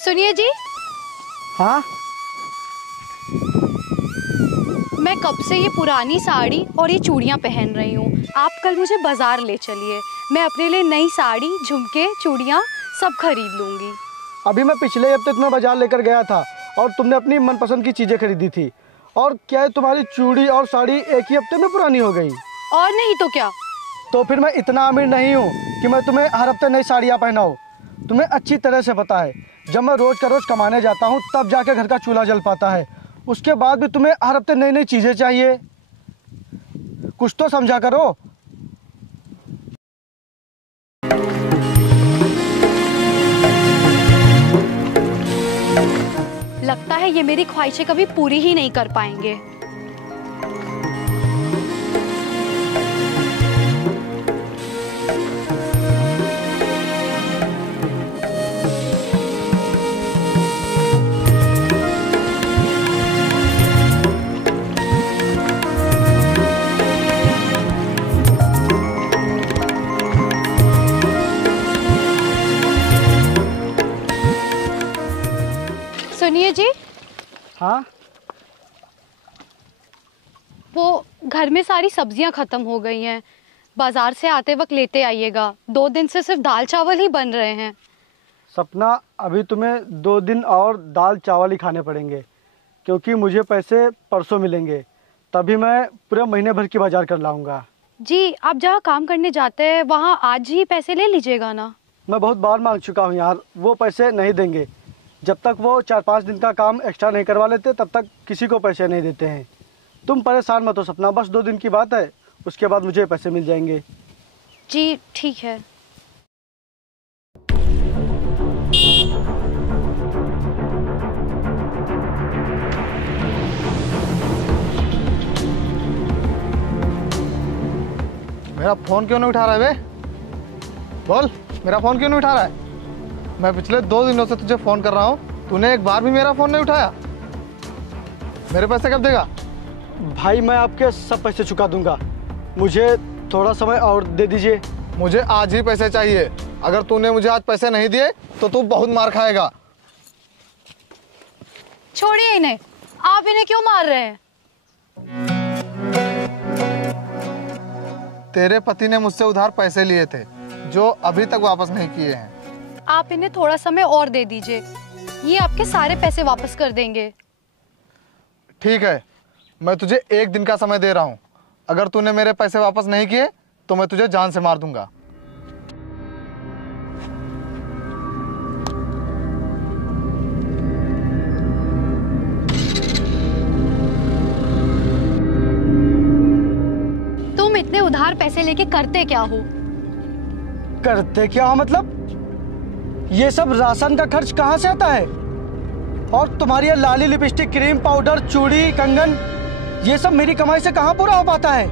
सुनिए जी। हाँ, मैं कब से ये पुरानी साड़ी और ये चूड़ियाँ पहन रही हूँ। आप कल मुझे बाजार ले चलिए, मैं अपने लिए नई साड़ी, झुमके, चूड़ियाँ सब खरीद लूँगी। अभी मैं पिछले हफ्ते तुम्हें बाजार लेकर गया था और तुमने अपनी मनपसंद की चीज़ें खरीदी थी। और क्या है, तुम्हारी चूड़ी और साड़ी एक ही हफ्ते में पुरानी हो गई? और नहीं तो क्या। तो फिर मैं इतना अमीर नहीं हूँ कि मैं तुम्हें हर हफ्ते नई साड़ियाँ पहनाऊँ। तुम्हें अच्छी तरह से पता है, जब मैं रोज़ का रोज़ कमाने जाता हूँ तब जाके घर का चूल्हा जल पाता है। उसके बाद भी तुम्हें हर हफ्ते नई नई चीज़ें चाहिए। कुछ तो समझा करो। लगता है ये मेरी ख्वाहिशें कभी पूरी ही नहीं कर पाएंगे। सुनिए जी। हाँ, वो घर में सारी सब्जियां खत्म हो गई हैं, बाजार से आते वक्त लेते आइएगा। 2 दिन से सिर्फ दाल चावल ही बन रहे हैं। सपना, अभी तुम्हें 2 दिन और दाल चावल ही खाने पड़ेंगे, क्योंकि मुझे पैसे परसों मिलेंगे, तभी मैं पूरे महीने भर की बाजार कर लाऊंगा। जी, आप जहाँ काम करने जाते हैं वहाँ आज ही पैसे ले लीजिएगा ना। मैं बहुत बार मांग चुका हूँ यार, वो पैसे नहीं देंगे। जब तक वो 4-5 दिन का काम एक्स्ट्रा नहीं करवा लेते तब तक किसी को पैसे नहीं देते हैं। तुम परेशान मत हो सपना, बस 2 दिन की बात है, उसके बाद मुझे पैसे मिल जाएंगे। जी ठीक है। मेरा फ़ोन क्यों नहीं उठा रहा है बे? बोल, मेरा फ़ोन क्यों नहीं उठा रहा है? मैं पिछले 2 दिनों से तुझे फ़ोन कर रहा हूँ, तूने एक बार भी मेरा फ़ोन नहीं उठाया। मेरे पैसे कब देगा? भाई, मैं आपके सब पैसे चुका दूंगा, मुझे थोड़ा समय और दे दीजिए। मुझे आज ही पैसे चाहिए। अगर तूने मुझे आज पैसे नहीं दिए तो तू बहुत मार खाएगा। छोड़िए इन्हें, आप इन्हें क्यों मार रहे हैं? तेरे पति ने मुझसे उधार पैसे लिए थे जो अभी तक वापस नहीं किए हैं। आप इन्हें थोड़ा समय और दे दीजिए, ये आपके सारे पैसे वापस कर देंगे। ठीक है, मैं तुझे 1 दिन का समय दे रहा हूँ। अगर तूने मेरे पैसे वापस नहीं किए तो मैं तुझे जान से मार दूंगा। तुम इतने उधार पैसे लेके करते क्या हो? करते क्या हो मतलब? ये सब राशन का खर्च कहाँ से आता है? और तुम्हारी ये लाली, लिपस्टिक, क्रीम, पाउडर, चूड़ी, कंगन, ये सब मेरी कमाई से कहाँ पूरा हो पाता है?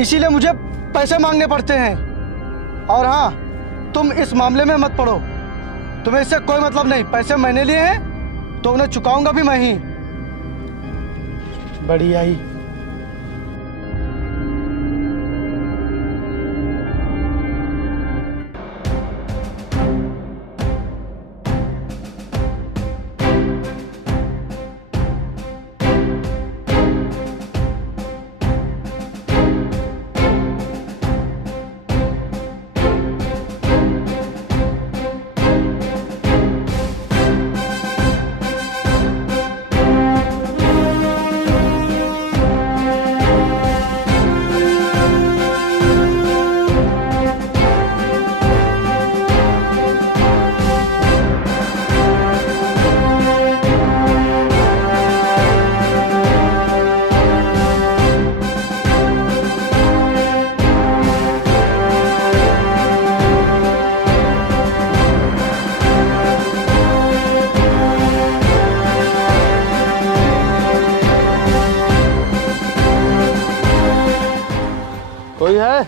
इसीलिए मुझे पैसे मांगने पड़ते हैं। और हाँ, तुम इस मामले में मत पड़ो, तुम्हें इससे कोई मतलब नहीं। पैसे मैंने लिए हैं तो उन्हें चुकाऊंगा भी मैं ही। बढ़िया ही। कोई है?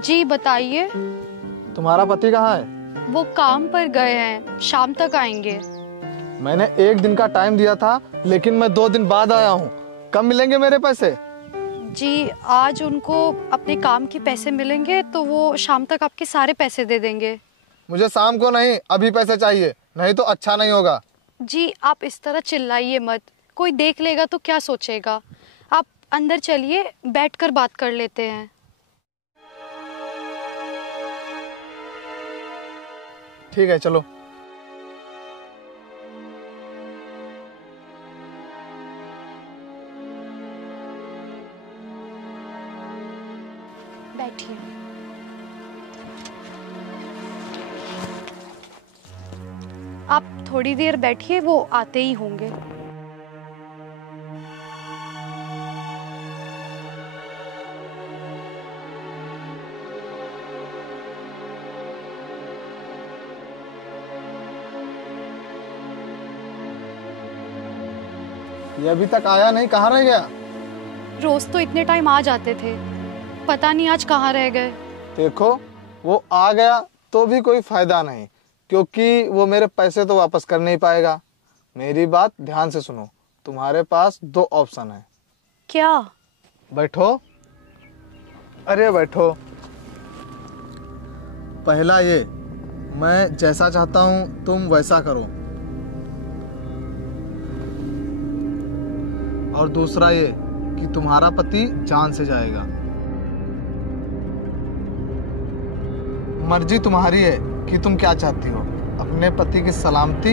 जी बताइए। तुम्हारा पति कहाँ है? वो काम पर गए हैं, शाम तक आएंगे। मैंने 1 दिन का टाइम दिया था, लेकिन मैं 2 दिन बाद आया हूँ। कब मिलेंगे मेरे पैसे? जी आज उनको अपने काम के पैसे मिलेंगे तो वो शाम तक आपके सारे पैसे दे देंगे। मुझे शाम को नहीं, अभी पैसे चाहिए, नहीं तो अच्छा नहीं होगा। जी आप इस तरह चिल्लाइए मत, कोई देख लेगा तो क्या सोचेगा। आप अंदर चलिए, बैठकर बात कर लेते हैं। ठीक है चलो। बैठिए। आप थोड़ी देर बैठिए, वो आते ही होंगे। ये अभी तक आया नहीं, कहाँ रह गया? रोज तो इतने टाइम आ जाते थे, पता नहीं आज कहाँ रह गए। देखो, वो आ गया तो भी कोई फायदा नहीं, क्योंकि वो मेरे पैसे तो वापस कर नहीं पाएगा। मेरी बात ध्यान से सुनो, तुम्हारे पास 2 ऑप्शन है। क्या? बैठो। अरे बैठो। पहला ये, मैं जैसा चाहता हूँ तुम वैसा करो, और दूसरा ये कि तुम्हारा पति जान से जाएगा। मर्जी तुम्हारी है कि तुम क्या चाहती हो, अपने पति की सलामती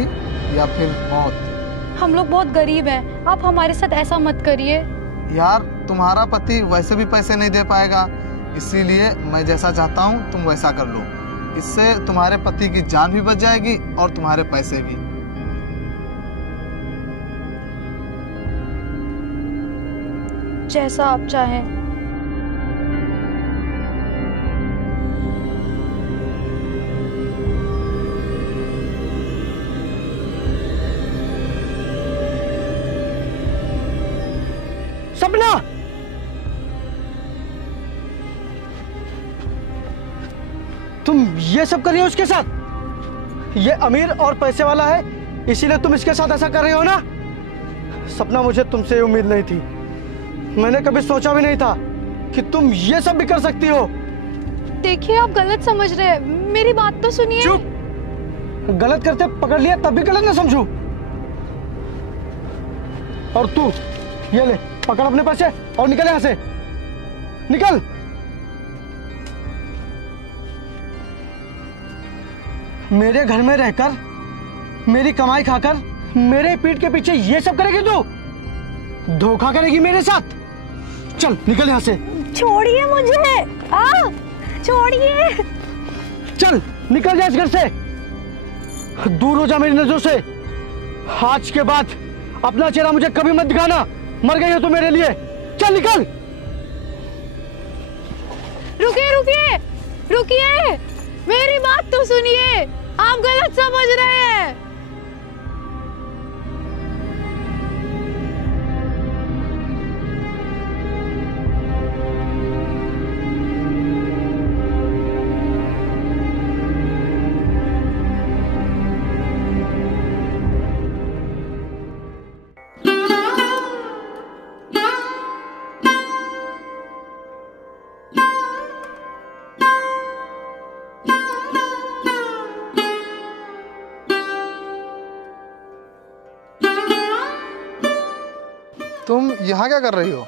या फिर मौत। हम लोग बहुत गरीब हैं, आप हमारे साथ ऐसा मत करिए। यार तुम्हारा पति वैसे भी पैसे नहीं दे पाएगा, इसीलिए मैं जैसा चाहता हूँ तुम वैसा कर लो। इससे तुम्हारे पति की जान भी बच जाएगी और तुम्हारे पैसे भी। जैसा आप चाहें। सपना, तुम ये सब कर रही हो उसके साथ? ये अमीर और पैसे वाला है, इसीलिए तुम इसके साथ ऐसा कर रही हो ना? सपना, मुझे तुमसे उम्मीद नहीं थी। मैंने कभी सोचा भी नहीं था कि तुम ये सब भी कर सकती हो। देखिए आप गलत समझ रहे हैं, मेरी बात तो सुनिए। चुप। गलत करते पकड़ लिया तब भी गलत ना समझू। और तू ये ले, पकड़ अपने पैसे और निकल यहां से, निकल। मेरे घर में रहकर, मेरी कमाई खाकर, मेरे पीठ के पीछे ये सब करेगी तू? धोखा करेगी मेरे साथ? चल निकल यहां से। छोड़िए मुझे, छोड़िए। चल निकल जा इस घर से, दूर हो जा मेरी नजरों से। आज के बाद अपना चेहरा मुझे कभी मत दिखाना, मर गई हो तू मेरे लिए। चल निकल। रुकिए रुकिए रुकिए, मेरी बात तो सुनिए, आप गलत समझ रहे हैं। तुम यहाँ क्या कर रही हो?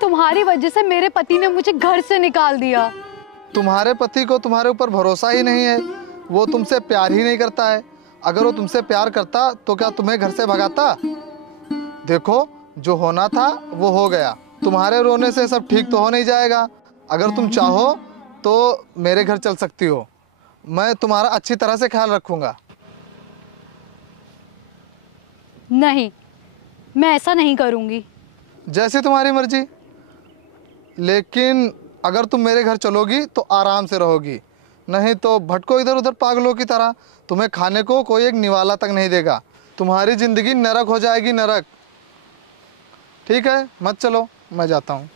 तुम्हारी वजह से मेरे पति ने मुझे घर से निकाल दिया। तुम्हारे पति को तुम्हारे ऊपर भरोसा ही नहीं है, वो तुमसे प्यार ही नहीं करता है। अगर वो तुमसे प्यार करता तो क्या तुम्हें घर से भगाता? देखो, जो होना था वो हो गया। तुम्हारे रोने से सब ठीक तो हो नहीं जाएगा। अगर तुम चाहो तो मेरे घर चल सकती हो, मैं तुम्हारा अच्छी तरह से ख्याल रखूंगा। नहीं, मैं ऐसा नहीं करूंगी। जैसे तुम्हारी मर्जी, लेकिन अगर तुम मेरे घर चलोगी तो आराम से रहोगी, नहीं तो भटको इधर उधर पागलों की तरह। तुम्हें खाने को कोई एक निवाला तक नहीं देगा। तुम्हारी ज़िंदगी नरक हो जाएगी, नरक। ठीक है, मत चलो, मैं जाता हूँ।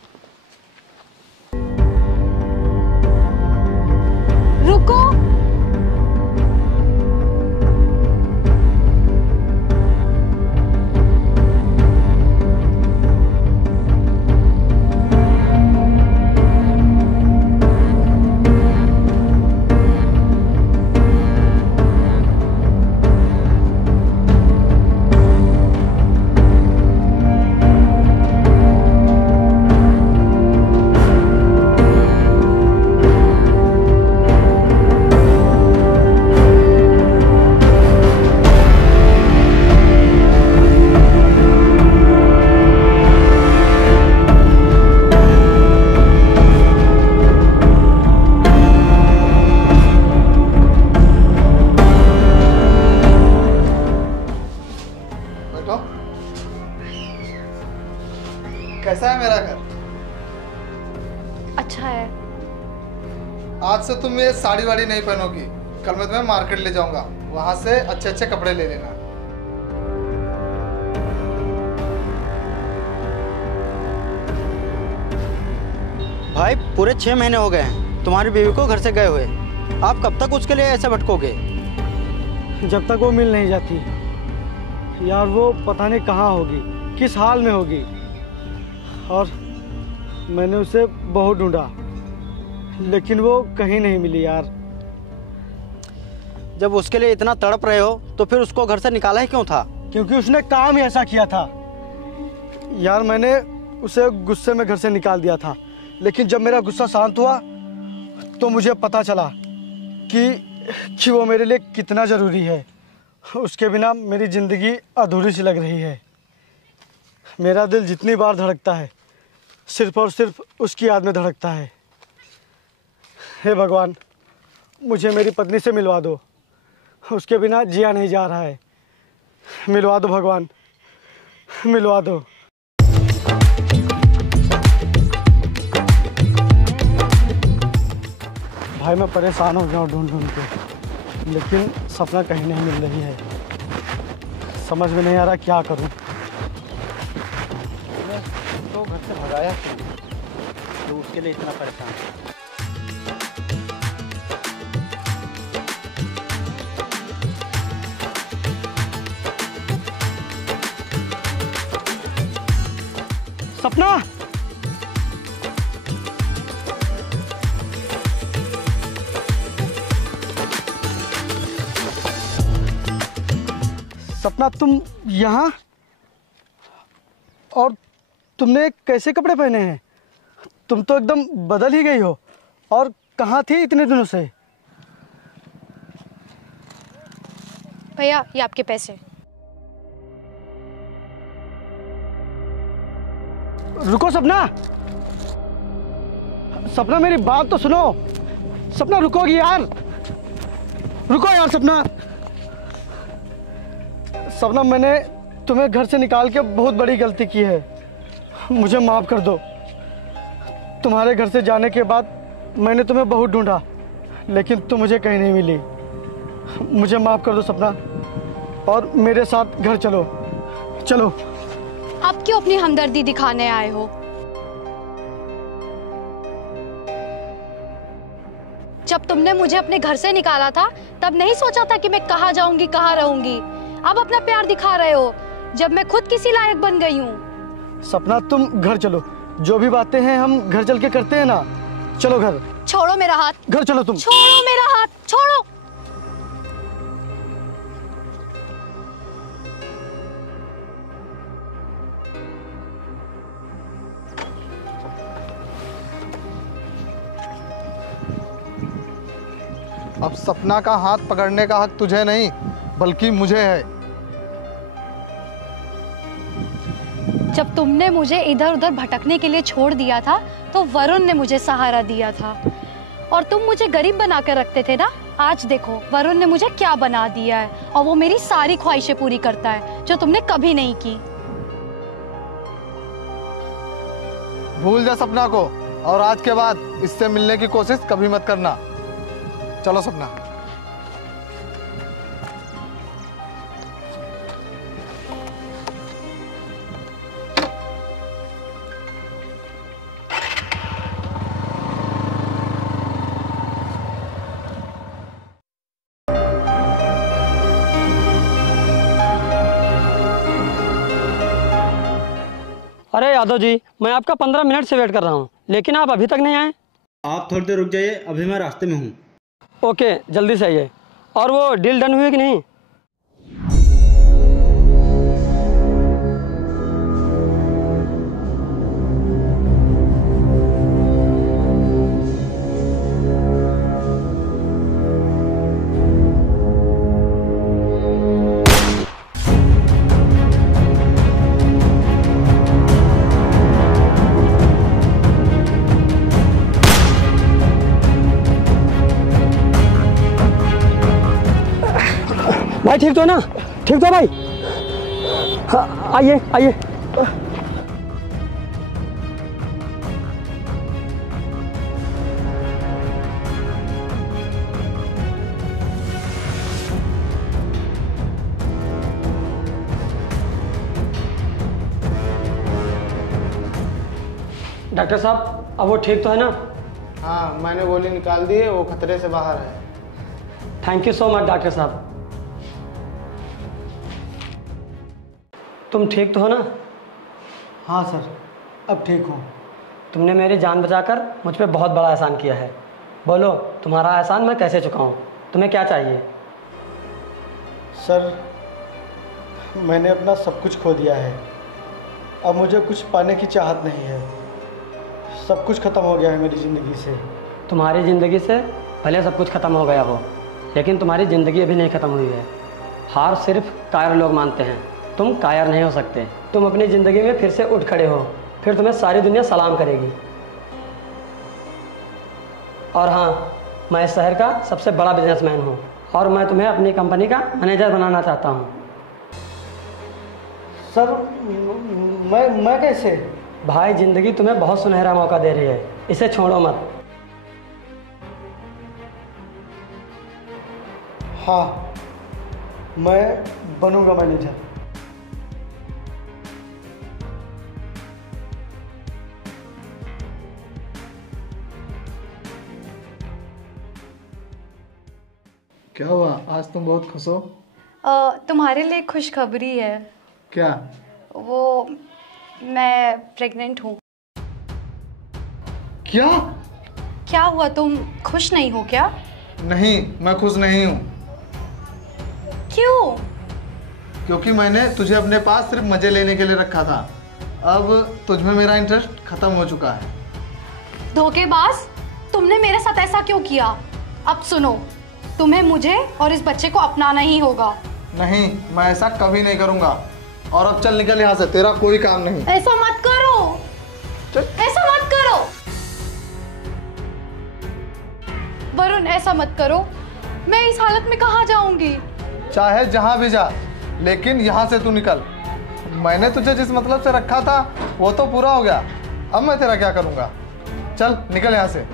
अच्छा है। आज से तुम ये साड़ी वाड़ी नहीं पहनोगी। कल मैं तुम्हें मार्केट ले जाऊंगा, वहां से अच्छे अच्छे कपड़े ले लेना। भाई पूरे 6 महीने हो गए हैं तुम्हारी बीवी को घर से गए हुए। आप कब तक उसके लिए ऐसे भटकोगे? जब तक वो मिल नहीं जाती यार, वो पता नहीं कहाँ होगी, किस हाल में होगी। और मैंने उसे बहुत ढूंढा लेकिन वो कहीं नहीं मिली यार। जब उसके लिए इतना तड़प रहे हो तो फिर उसको घर से निकाला ही क्यों था? क्योंकि उसने काम ही ऐसा किया था यार। मैंने उसे गुस्से में घर से निकाल दिया था, लेकिन जब मेरा गुस्सा शांत हुआ तो मुझे पता चला कि वो मेरे लिए कितना ज़रूरी है। उसके बिना मेरी ज़िंदगी अधूरी सी लग रही है। मेरा दिल जितनी बार धड़कता है सिर्फ और सिर्फ उसकी याद में धड़कता है। हे भगवान, मुझे मेरी पत्नी से मिलवा दो, उसके बिना जिया नहीं जा रहा है। मिलवा दो भगवान, मिलवा दो। भाई मैं परेशान हो गया हूँ ढूंढ ढूंढ के, लेकिन सपना कहीं नहीं मिल रही है। समझ में नहीं आ रहा क्या करूँ। तो घर से भगाया तो उसके लिए इतना परेशान। सपना, सपना तुम यहाँ? और तुमने कैसे कपड़े पहने हैं? तुम तो एकदम बदल ही गई हो। और कहाँ थी इतने दिनों से? भैया ये आपके पैसे। रुको सपना, सपना मेरी बात तो सुनो। सपना रुकोगी यार, रुको यार सपना। सपना मैंने तुम्हें घर से निकाल के बहुत बड़ी गलती की है, मुझे माफ़ कर दो। तुम्हारे घर से जाने के बाद मैंने तुम्हें बहुत ढूंढा लेकिन तुम मुझे कहीं नहीं मिली। मुझे माफ़ कर दो सपना, और मेरे साथ घर चलो। चलो। आप क्यों अपनी हमदर्दी दिखाने आए हो? जब तुमने मुझे अपने घर से निकाला था तब नहीं सोचा था कि मैं कहाँ जाऊंगी, कहाँ रहूंगी। अब अपना प्यार दिखा रहे हो जब मैं खुद किसी लायक बन गई हूँ। सपना तुम घर चलो, जो भी बातें हैं हम घर चल के करते हैं ना। चलो घर। छोड़ो मेरा हाथ। घर चलो तुम। छोड़ो मेरा हाथ, छोड़ो। अब सपना का हाथ पकड़ने का हक तुझे नहीं बल्कि मुझे है। जब तुमने मुझे इधर उधर भटकने के लिए छोड़ दिया था तो वरुण ने मुझे सहारा दिया था, और तुम मुझे गरीब बना कर रखते थे ना। आज देखो वरुण ने मुझे क्या बना दिया है, और वो मेरी सारी ख्वाहिशें पूरी करता है जो तुमने कभी नहीं की। भूल जा सपना को, और आज के बाद इससे मिलने की कोशिश कभी मत करना। चलो सपना। अरे यादव जी, मैं आपका 15 मिनट से वेट कर रहा हूँ, लेकिन आप अभी तक नहीं आए। आप थोड़ी देर रुक जाइए, अभी मैं रास्ते में हूँ। ओके, जल्दी से आइए। और वो डील डन हुई कि नहीं? भाई ठीक तो है ना? ठीक तो भाई? हाँ आइए आइए। डॉक्टर साहब अब वो ठीक तो है ना? हाँ, मैंने गोली निकाल दी है, वो खतरे से बाहर है। Thank you so much doctor साहब। तुम ठीक तो हो ना? हाँ सर, अब ठीक हूँ। तुमने मेरी जान बचाकर मुझ पे बहुत बड़ा एहसान किया है। बोलो तुम्हारा एहसान मैं कैसे चुकाऊं? तुम्हें क्या चाहिए? सर, मैंने अपना सब कुछ खो दिया है। अब मुझे कुछ पाने की चाहत नहीं है। सब कुछ ख़त्म हो गया है मेरी ज़िंदगी से। तुम्हारी ज़िंदगी से भले सब कुछ ख़त्म हो गया हो, लेकिन तुम्हारी ज़िंदगी अभी नहीं ख़त्म हुई है। हार सिर्फ कायर लोग मानते हैं, तुम कायर नहीं हो सकते। तुम अपनी ज़िंदगी में फिर से उठ खड़े हो, फिर तुम्हें सारी दुनिया सलाम करेगी। और हाँ, मैं इस शहर का सबसे बड़ा बिजनेसमैन हूँ और मैं तुम्हें अपनी कंपनी का मैनेजर बनाना चाहता हूँ। सर, मैं कैसे? भाई, ज़िंदगी तुम्हें बहुत सुनहरा मौका दे रही है, इसे छोड़ो मत। हाँ, मैं बनूंगा मैनेजर। क्या हुआ, आज तुम बहुत खुश हो? तुम्हारे लिए खुशखबरी है। क्या? वो मैं प्रेग्नेंट हूँ। क्या? क्या हुआ, तुम खुश नहीं हो क्या? नहीं, मैं खुश नहीं हूँ। क्यों? क्योंकि मैंने तुझे अपने पास सिर्फ मजे लेने के लिए रखा था। अब तुझमें मेरा इंटरेस्ट खत्म हो चुका है। धोखेबाज, तुमने मेरे साथ ऐसा क्यों किया? अब सुनो, तुम्हें मुझे और इस बच्चे को अपनाना ही होगा। नहीं, मैं ऐसा कभी नहीं करूँगा। और अब चल निकल यहाँ से, तेरा कोई काम नहीं। ऐसा मत करो, ऐसा मत करो वरुण, ऐसा मत करो। मैं इस हालत में कहाँ जाऊंगी? चाहे जहाँ भी जा, लेकिन यहाँ से तू निकल। मैंने तुझे जिस मतलब से रखा था वो तो पूरा हो गया, अब मैं तेरा क्या करूँगा? चल निकल यहाँ से।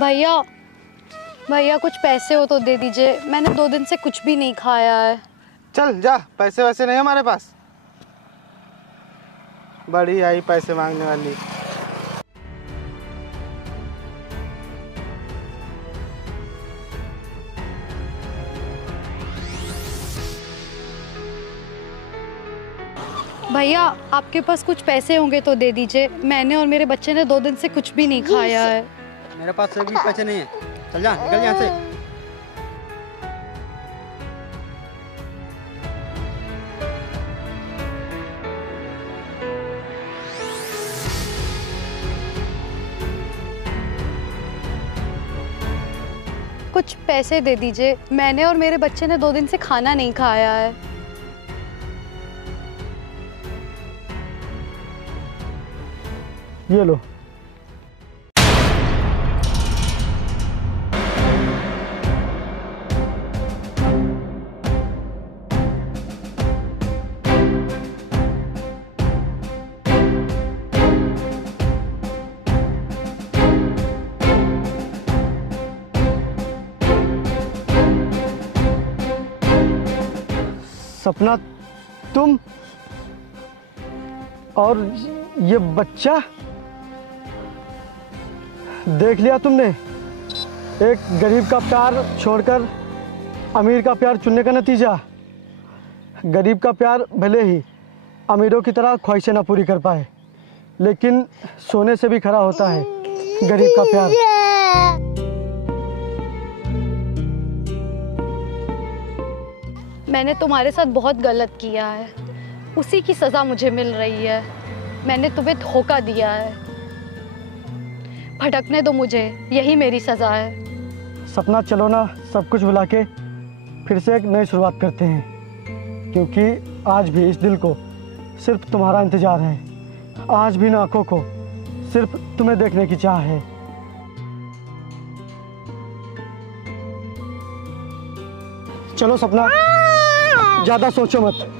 भैया, भैया कुछ पैसे हो तो दे दीजिए। मैंने 2 दिन से कुछ भी नहीं खाया है। चल जा, पैसे वैसे नहीं हमारे पास। बड़ी आई पैसे मांगने वाली। भैया, आपके पास कुछ पैसे होंगे तो दे दीजिए। मैंने और मेरे बच्चे ने 2 दिन से कुछ भी नहीं खाया है। मेरे पास एक भी पैसे नहीं है। चल जा, निकल यहाँ से। कुछ पैसे दे दीजिए। मैंने और मेरे बच्चे ने 2 दिन से खाना नहीं खाया है। ये लो। सपना, तुम और ये बच्चा, देख लिया तुमने? एक गरीब का प्यार छोड़कर अमीर का प्यार चुनने का नतीजा। गरीब का प्यार भले ही अमीरों की तरह ख्वाहिशें ना पूरी कर पाए, लेकिन सोने से भी खरा होता है गरीब का प्यार। मैंने तुम्हारे साथ बहुत गलत किया है, उसी की सज़ा मुझे मिल रही है। मैंने तुम्हें धोखा दिया है। भटकने दो मुझे, यही मेरी सज़ा है। सपना, चलो ना, सब कुछ भुला के फिर से एक नई शुरुआत करते हैं, क्योंकि आज भी इस दिल को सिर्फ तुम्हारा इंतज़ार है। आज भी इन आँखों को सिर्फ तुम्हें देखने की चाह है। चलो सपना, ज्यादा सोचो मत।